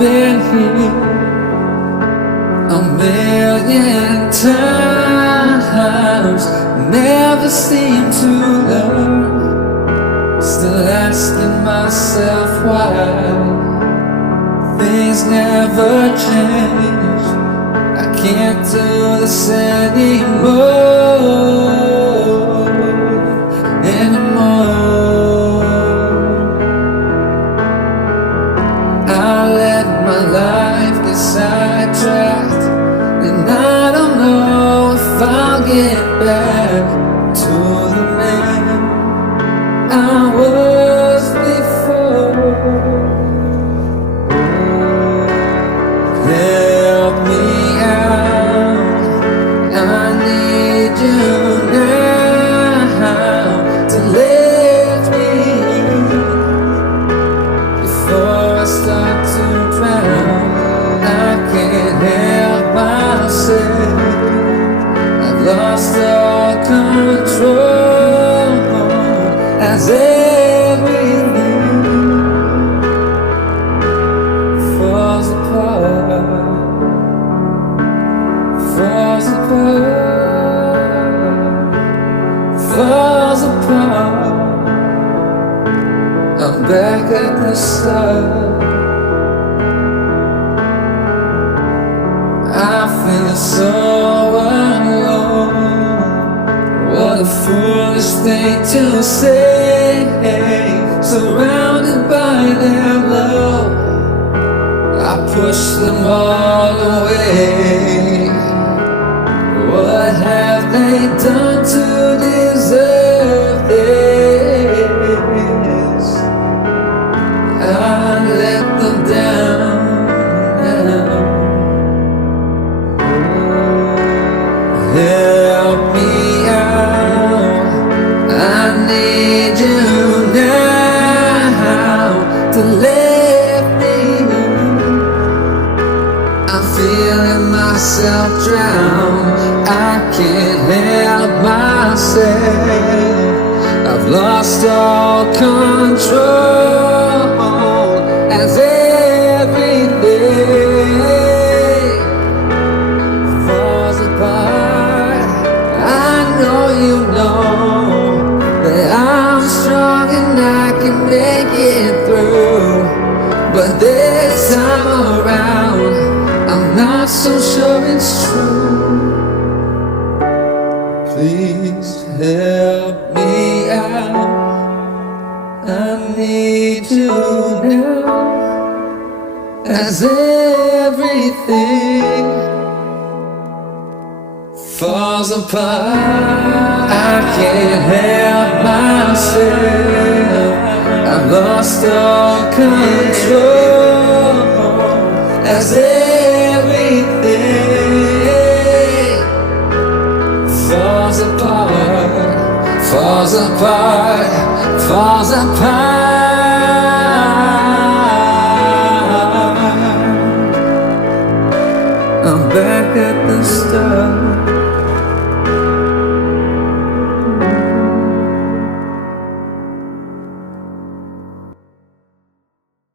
been here a million times, never seem to learn. Still asking myself why things never change. I can't do this anymore. I let my life get sidetracked, and I don't know if I'll get back to the man I was before. Help me out, I need you now to lift me before I start to drown. I can't help myself, I've lost all control as everything falls apart, falls apart, falls apart. I'm back at the start. I feel so alone. What a foolish thing to say, surrounded by their love. I push them all away. What have they done to deserve this? I let them down. Help me out, I need you now to lift me. I'm feeling myself drown, I can't help myself. I've lost all control as everything falls apart. I know you know that I'm strong and I can make it through, but this time around I'm not so sure it's true. Please help me out, I need you now as everything falls apart. I can't help myself, I've lost all control as everything falls apart, falls apart, falls apart. I'm back at the start.